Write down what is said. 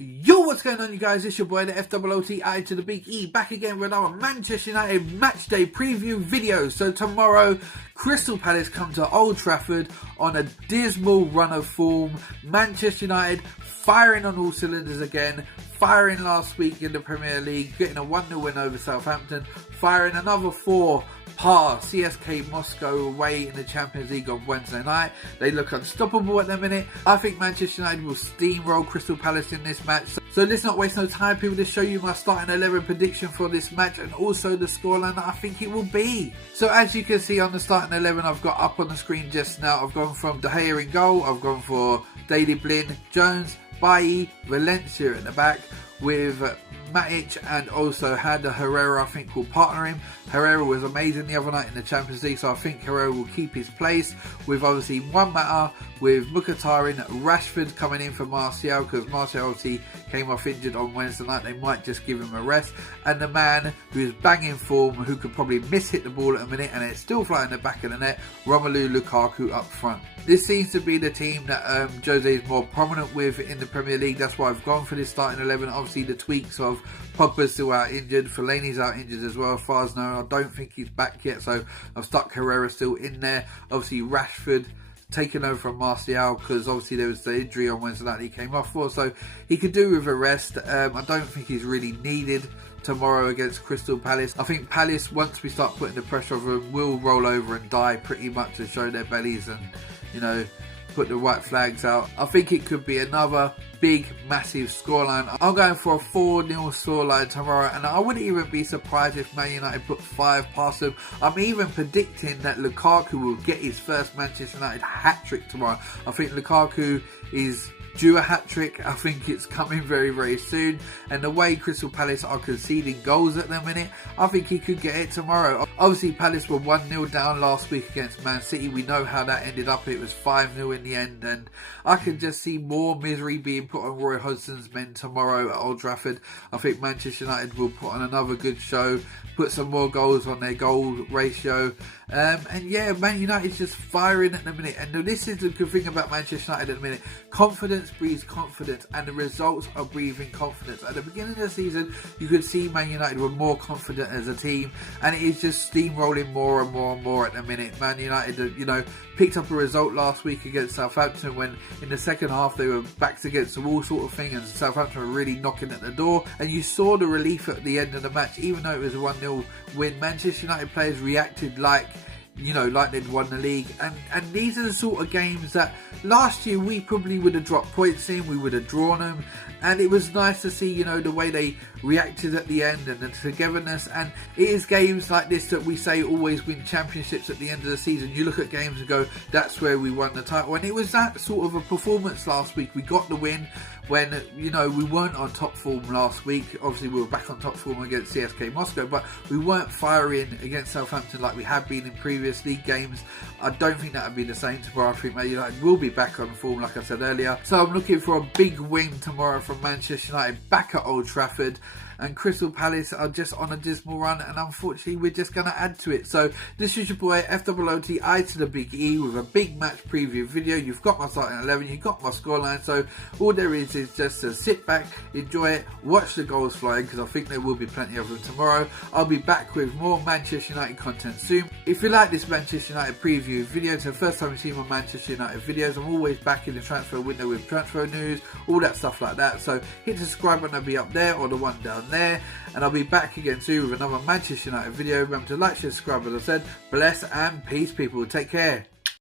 Yo, what's going on, you guys? It's your boy, the FOOTI to the Big E, back again with another Manchester United matchday preview video. So tomorrow, Crystal Palace come to Old Trafford on a dismal run of form. Manchester United firing on all cylinders again, firing last week in the Premier League, getting a 1-0 win over Southampton, firing another 4 past CSK Moscow away in the Champions League on Wednesday night. They look unstoppable at the minute. I think Manchester United will steamroll Crystal Palace in this match. So let's not waste no time, people, to show you my starting 11 prediction for this match and also the scoreline that I think it will be. So as you can see on the starting 11 I've got up on the screen just now, I've gone from De Gea in goal, I've gone for Daley Blind, Jones, Bailly, Valencia at the back, with Matic and also had Herrera, I think, will partner him. Herrera was amazing the other night in the Champions League, so I think Herrera will keep his place, with obviously one matter with Mkhitaryan, Rashford coming in for Martial, because Martial obviously came off injured on Wednesday night. They might just give him a rest. And the man who is banging form, who could probably miss-hit the ball at a minute and it's still flying the back of the net, Romelu Lukaku up front. This seems to be the team that Jose is more prominent with in the Premier League. That's why I've gone for this starting 11. Obviously the tweaks of Pogba's still out injured, Fellaini's out injured as well, as far as I know. I don't think he's back yet, so I've stuck Herrera still in there. Obviously Rashford taken over from Martial, because obviously there was the injury on Wednesday night he came off for, so he could do with a rest. I don't think he's really needed tomorrow against Crystal Palace. I think Palace, once we start putting the pressure on them, will roll over and die pretty much to show their bellies and, you know, put the white flags out. I think it could be another big, massive scoreline. I'm going for a 4-0 scoreline tomorrow, and I wouldn't even be surprised if Man United put 5 past them. I'm even predicting that Lukaku will get his first Manchester United hat-trick tomorrow. I think Lukaku is due a hat-trick. I think it's coming very, very soon. And the way Crystal Palace are conceding goals at the minute, I think he could get it tomorrow. Obviously, Palace were 1-0 down last week against Man City. We know how that ended up. It was 5-0 in the end. And I can just see more misery being put on Roy Hodgson's men tomorrow at Old Trafford. I think Manchester United will put on another good show, put some more goals on their goal ratio. And yeah, Man United's just firing at the minute. And this is the good thing about Manchester United at the minute. Confidence breeds confidence, and the results are breathing confidence. At the beginning of the season, you could see Man United were more confident as a team, and it is just steamrolling more and more and more at the minute. Man United, you know, picked up a result last week against Southampton, when in the second half they were backs against the wall sort of thing, and Southampton were really knocking at the door. And you saw the relief at the end of the match, even though it was a 1-0 win. Manchester United players reacted like, you know, like they'd won the league. And these are the sort of games that last year we probably would have dropped points in, we would have drawn them. And it was nice to see, you know, the way they reacted at the end and the togetherness. And it is games like this that we say always win championships at the end of the season. You look at games and go, that's where we won the title. And it was that sort of a performance last week. We got the win when, you know, we weren't on top form last week. Obviously we were back on top form against CSK Moscow, but we weren't firing against Southampton like we had been in previous league games. I don't think that would be the same tomorrow. I think Man United will be back on form, like I said earlier. So I'm looking for a big win tomorrow from Manchester United back at Old Trafford. And Crystal Palace are just on a dismal run, and unfortunately we're just going to add to it. So this is your boy FOOTI to the Big E with a big match preview video. You've got my starting 11, you've got my scoreline, so all there is just to sit back, enjoy it, watch the goals flying, because I think there will be plenty of them tomorrow. I'll be back with more Manchester United content soon. If you like this Manchester United preview video, it's the first time you've seen my Manchester United videos. I'm always back in the transfer window with transfer news, all that stuff like that. So hit the subscribe button, I'll be up there, or the one down there, and I'll be back again soon with another Manchester United video. Remember to like, share, subscribe, as I said. Bless and peace, people. Take care.